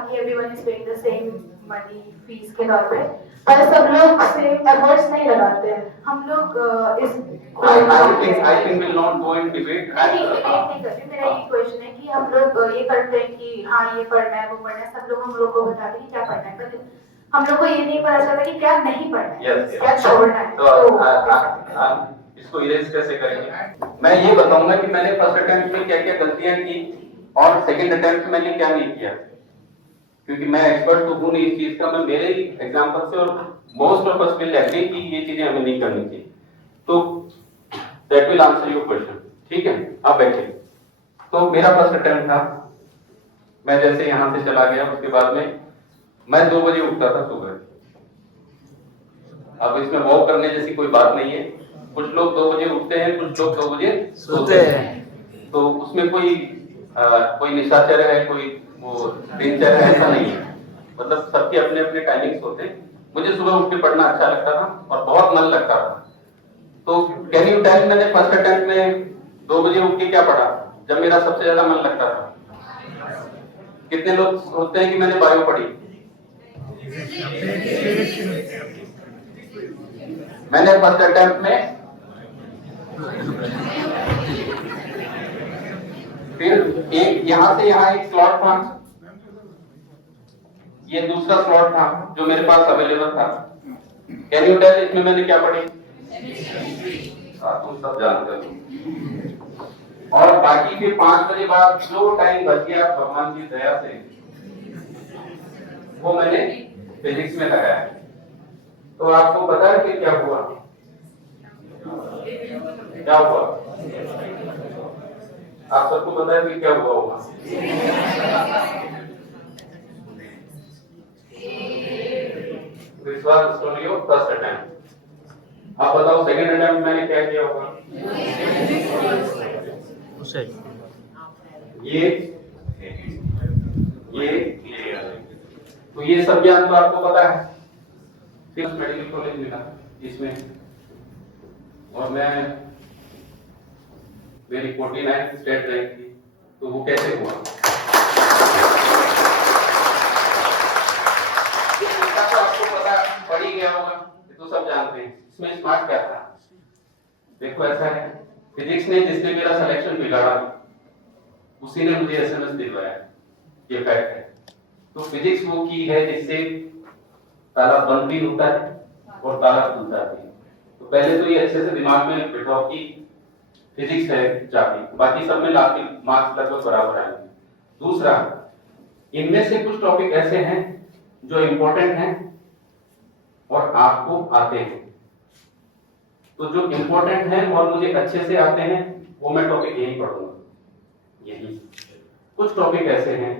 कि everyone is paying the same money fees के तौर पे, पर सब लोग सेम एफर्ट्स नहीं लगाते हैं। हम लोग इस I think we'll not go in debate. नहीं करते। मेरा ये क्वेश्चन है कि हम लोग ये करते हैं कि हाँ ये पढ़ना है वो पढ़ना है, सब लोग हम लोग को बताते हैं कि क्या पढ़ना है, पर हम लोग को ये नहीं पता चलता कि क्या नहीं पढ़ना है, क्या छोड़ना है। तो इसको इरेज कैसे करेंगे? मैं ये बताऊंगा कि मैंने फर्स्ट अटेम्प्ट में क्या क्या गलतियां की और सेकंड अटेम्प्ट में मैंने क्या नहीं किया, क्योंकि मैं एक्सपर्ट तो हूं नहीं इस चीज का। मैं मेरे ही एग्जांपल से और most of us will agree कि ये चीजें हमें नहीं करनी चाहिए। तो that will answer your question. ठीक है, आप बैठिए। तो मेरा फर्स्ट अटेम्प्ट था, मैं जैसे यहां से चला गया, उसके बाद में मैं 2 बजे उठता था सुबह। अब इसमें वॉक करने जैसी कोई बात नहीं है। कुछ लोग 2 बजे उठते हैं, कुछ लोग 2 बजे सोते हैं। तो उसमें कोई निशाचर है, कोई वो दिनचर्या है, ऐसा नहीं है। मतलब सबके अपने अपने टाइमिंग्स होते हैं। मुझे सुबह उठ के पढ़ना अच्छा लगता था और बहुत मन लगता था। तो कैन यू टेल मैंने फर्स्ट अटेम्प्ट में 2 बजे उठ के क्या पढ़ा जब मेरा सबसे ज्यादा मन लगता था? कितने लोग सोचते हैं कि मैंने बायो पढ़ी? मैंने फर्स्ट अटेम्प्ट में फिर एक यहां से यहां एक स्लॉट था, ये दूसरा स्लॉट था जो मेरे पास अवेलेबल था। कैन यू टेल इसमें मैंने क्या पढ़ी? तुम सब जानते हो। और बाकी फिर 5 बजे बाद जो टाइम बच गया भगवान की दया से, वो मैंने फिजिक्स में लगाया। तो आपको पता है कि क्या हुआ? क्या हुआ? आप सबको पता है कि क्या हुआ होगा? This was story of first attempt. आप बताओ सेकंड अटेम्प्ट मैंने क्या किया होगा? ये तो ये सब ज्ञान तो आपको पता है। फिर मेडिकल कॉलेज मिला इसमें, और मैं मेरी 49 स्टेट रैंक थी। तो वो कैसे हुआ? तो आपको पता पढ़ ही गया होगा, ये तो सब जानते हैं। इसमें स्मार्ट क्या था? देखो ऐसा है, फिजिक्स ने जिसने मेरा सिलेक्शन बिगाड़ा उसी ने मुझे एसएमएस दिलवाया, ये फैक्ट है। तो फिजिक्स वो की है जिससे ताला बंद भी होता है और ताला खुलता भी है। तो पहले तो ये अच्छे से दिमाग में बिठाओ कि फिजिक्स है चाबी, बाकी सब में लास्ट मार्क्स लगभग बराबर आएंगे। दूसरा, इनमें से कुछ टॉपिक ऐसे हैं जो इंपॉर्टेंट हैं और आपको आते हैं। तो जो इंपॉर्टेंट हैं और मुझे अच्छे से आते हैं वो मैं टॉपिक यही पढ़ूंगा। यही कुछ टॉपिक ऐसे हैं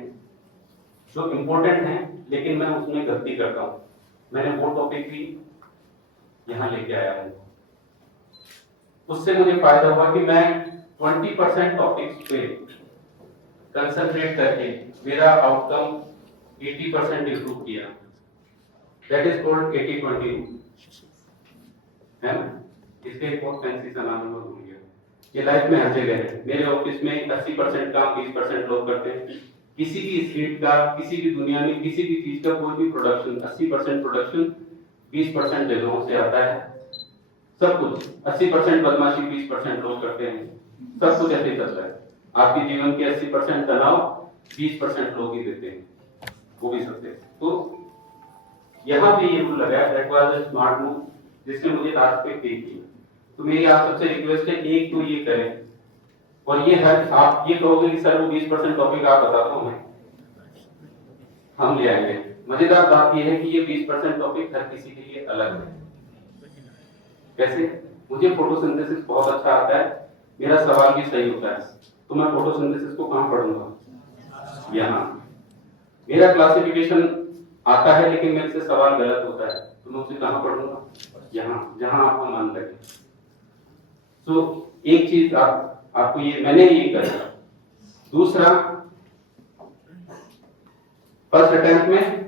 जो इंपॉर्टेंट हैं लेकिन मैं उसमें गलती करता हूं, मैंने वो टॉपिक भी यहां लेके आया हूं। उससे मुझे फायदा हुआ कि मैं 20% टॉपिक्स पे कंसंट्रेट करके मेरा आउटकम 80% इंप्रूव किया। दैट इज कॉल्ड 80-20 है ना। इसके एक बहुत फैंसी सा नाम है, मैं भूल गया। ये लाइफ में हर जगह है। मेरे ऑफिस में 80% काम 20% लोग करते हैं। किसी भी स्टेट का, किसी भी दुनिया में किसी भी चीज का कोई भी प्रोडक्शन 80% प्रोडक्शन 20% जगहों से आता है। सब कुछ 80% बदमाशी 20% लोग करते हैं। सब कुछ ऐसे ही चलता है। आपके जीवन के 80% तनाव 20% लोग ही देते हैं, वो भी सकते हैं। तो यहाँ पे ये रूल लगाया, that was a smart move जिसने मुझे लास्ट पे पे किया। तो मेरी आप सबसे रिक्वेस्ट है, एक तो ये करें, और ये हर आप ये कहोगे कि सर वो 20% टॉपिक आप बता दो हमें, हम ले आएंगे। मजेदार बात ये है कि ये 20% टॉपिक हर किसी के लिए अलग है। कैसे? मुझे फोटोसिंथेसिस बहुत अच्छा आता है, मेरा सवाल भी सही होता है, तो मैं फोटोसिंथेसिस को कहां पढ़ूंगा? यहाँ। मेरा क्लासिफिकेशन आता है लेकिन मेरे से सवाल गलत होता है, तो मैं उसे कहां पढ़ूंगा? यहाँ, जहां आपको मन लगे। तो एक चीज आपको ये मैंने ये करा। दूसरा, फर्स्ट अटेम्प्ट में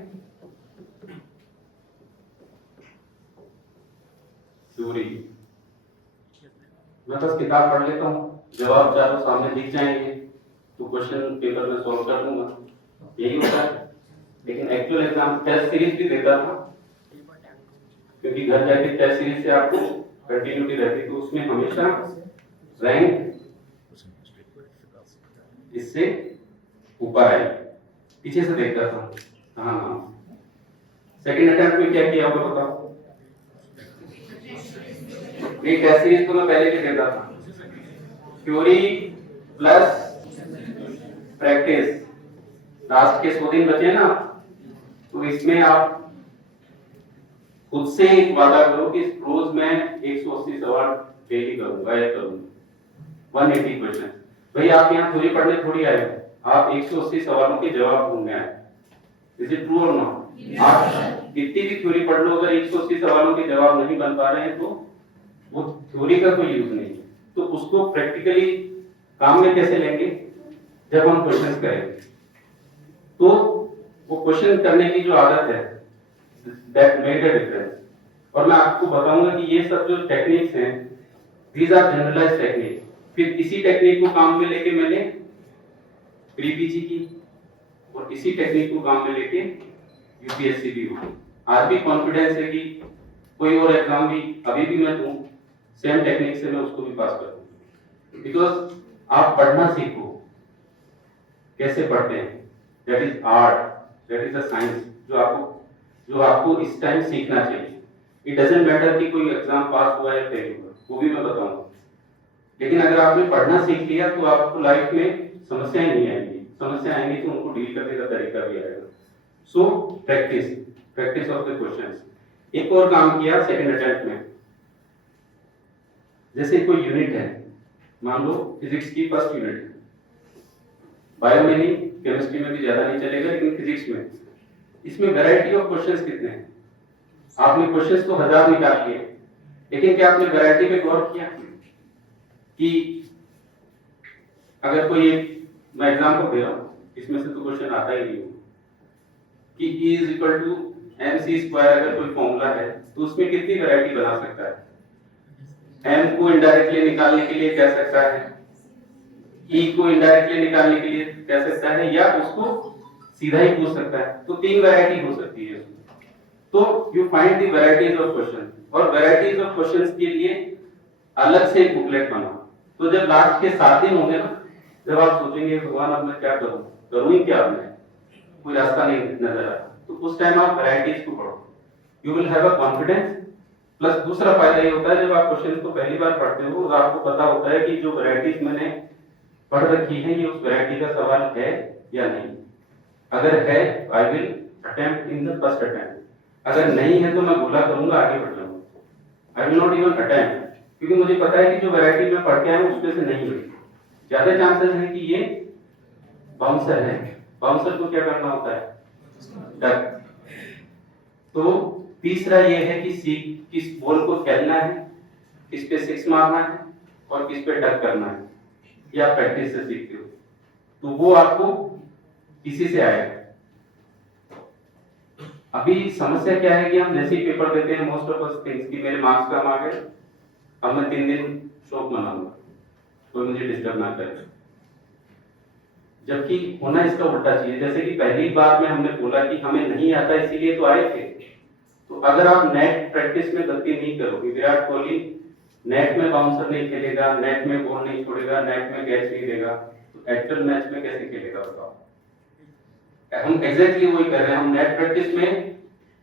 दूरी, मैं बस किताब पढ़ लेता हूँ, जवाब चारों सामने दिख जाएंगे, तो क्वेश्चन पेपर में सॉल्व कर दूंगा। यही होता है। लेकिन एक्चुअल एग्जाम टेस्ट सीरीज भी देता था, क्योंकि घर जाके टेस्ट सीरीज से आपको कंटिन्यूटी रहती, तो उसमें हमेशा रैंक इससे ऊपर आई, पीछे से देखता था। हाँ, सेकंड अटेम्प्ट में क्या किया आपको बताओ? ये टेस्ट सीरीज तो मैं पहले भी देता था, थ्योरी प्लस प्रैक्टिस, लास्ट के 100 दिन बचे ना, तो इसमें आप खुद से एक वादा करो कि रोज मैं 180 सवाल डेली करूंगा या करूंगा 180 क्वेश्चन। भाई आप यहाँ थ्योरी पढ़ने थोड़ी आए हो, आप 180 सवालों के जवाब ढूंढने आए। इज इट ट्रू और नॉट? आप कितनी भी थ्योरी पढ़ लो, अगर 180 सवालों के जवाब नहीं बन पा रहे हैं तो वो थ्योरी का कोई यूज नहीं है। तो उसको प्रैक्टिकली काम में कैसे लेंगे? जब हम क्वेश्चंस करेंगे, तो वो क्वेश्चन करने की जो आदत है, दैट मेड अ डिफरेंस। और मैं आपको बताऊंगा कि ये सब जो टेक्निक्स हैं, दीज आर जनरलाइज्ड टेक्निक। फिर इसी टेक्निक को काम में लेके मैंने प्री पीजी की, और इसी टेक्निक को काम में लेके यूपीएससी भी हुई। आज भी कॉन्फिडेंस है कि कोई और एग्जाम भी अभी भी मैं दूं, सेम टेक्निक से मैं उसको भी पास कर दूं। बिकॉज आप पढ़ना सीखो, कैसे पढ़ते हैं, that is art, that is a science जो आपको इस टाइम सीखना चाहिए। इट डजंट मैटर कि कोई एग्जाम पास हुआ या फेल हुआ, वो भी मैं बताऊंगा। लेकिन अगर आपने पढ़ना सीख लिया तो आपको लाइफ में समस्याएं नहीं आएंगी, समस्या आएंगी तो उनको डील करने का तरीका भी आएगा। So practice of the questions. एक और काम किया सेकंड अटेम्प्ट में, जैसे कोई यूनिट है, मान लो फिजिक्स की फर्स्ट यूनिट है, बायो में नहीं, केमिस्ट्री में भी ज्यादा नहीं चलेगा, लेकिन फिजिक्स में इसमें वैरायटी ऑफ क्वेश्चंस कितने हैं? आपने क्वेश्चंस तो 1000 निकाल लिए, लेकिन क्या आपने वैरायटी पे गौर किया कि अगर कोई एक, मैं एग्जांपल दे रहा हूं, इसमें से तो क्वेश्चन आता ही नहीं कि E = mc² अगर कोई फॉर्मूला है तो उसमें कितनी वैरायटी बना सकता है? m को इनडायरेक्टली निकालने के लिए कह सकता है, E को इनडायरेक्टली निकालने के लिए कह सकता है, या उसको सीधा ही पूछ सकता है। तो 3 वैरायटी हो सकती है। तो you find the varieties of question, और वैरायटीज ऑफ क्वेश्चंस के लिए अलग से एक बुकलेट बनाओ। तो जब लास्ट के 7 दिन होंगे ना, जब आप सोचेंगे भगवान अब मैं क्या करूं ही क्या, मैं कोई रास्ता नहीं नजर आ, तो उस टाइम आप वैरायटीज को पढ़ो, you will have a confidence. Plus दूसरा फायदा ये होता है, जब आप क्वेश्चन को पहली बार पढ़ते हो तो आपको पता होता है कि जो वैरायटीज मैंने पढ़ रखी है ये उस वैरायटी का सवाल है या नहीं। अगर है I will attempt in the first attempt, अगर नहीं है तो मैं बोला करूंगा आगे बढ़ जाऊंगा, I will not even attempt, क्योंकि मुझे पता है कि जो वैरायटी मैं पढ़ के आया हूं उसमें से नहीं है। ज्यादा चांसेस है कि ये बाउंसर है। बाउंसर को क्या करना होता है? डक। तो तीसरा ये है कि किस बॉल को खेलना है, किस पे 6 मारना है और किस पे डक करना है, ये आप प्रैक्टिस से सीखते हो। तो वो आपको इसी से आएगा। अभी समस्या क्या है कि हम जैसे ही पेपर देते हैं, मोस्ट ऑफ अस थिंक्स कि मेरे मार्क्स कम आ गए, अब मैं 3 दिन शोक मनाऊंगा, कोई मुझे डिस्टर्ब ना करे। जबकि होना इसका उल्टा चाहिए। जैसे कि पहली बार में हमने बोला कि हमें नहीं आता इसीलिए तो आए थे, तो अगर आप नेट प्रैक्टिस में गलती नहीं करोगे, विराट कोहली नेट में बाउंसर नहीं खेलेगा, नेट में बॉल नहीं छोड़ेगा, नेट में कैच नहीं देगा, तो एक्चुअल मैच में कैसे खेलेगा बताओ? हम एग्जैक्टली वही कर रहे हैं। हम नेट प्रैक्टिस में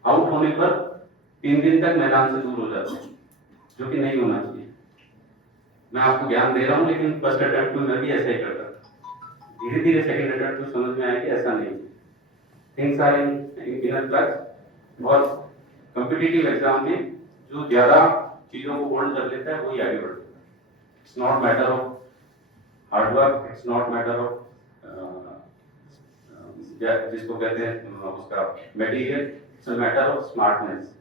आउट होने पर 3 दिन तक मैदान से दूर हो जाते हैं, जो कि नहीं होना चाहिए। मैं आपको ज्ञान दे रहा हूं, लेकिन फर्स्ट अटेम्प्ट में मैं भी ऐसा ही करता था। धीरे धीरे सेकंड अटेम्प्ट में समझ में आया कि ऐसा नहीं, things are in inner flux. और कॉम्पिटिटिव एग्जाम में जो ज्यादा चीजों को होल्ड कर लेता है वही आगे बढ़ता है। It's not matter of hard work, it's not matter of जिसको कहते हैं उसका material, it's a matter of smartness.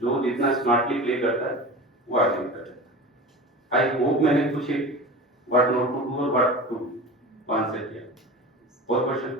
जो जितना स्मार्टली प्ले करता है वो आगे निकलता है। आई होप मैंने कुछ व्हाट नॉट टू डू और व्हाट टू आंसर किया। और क्वेश्चन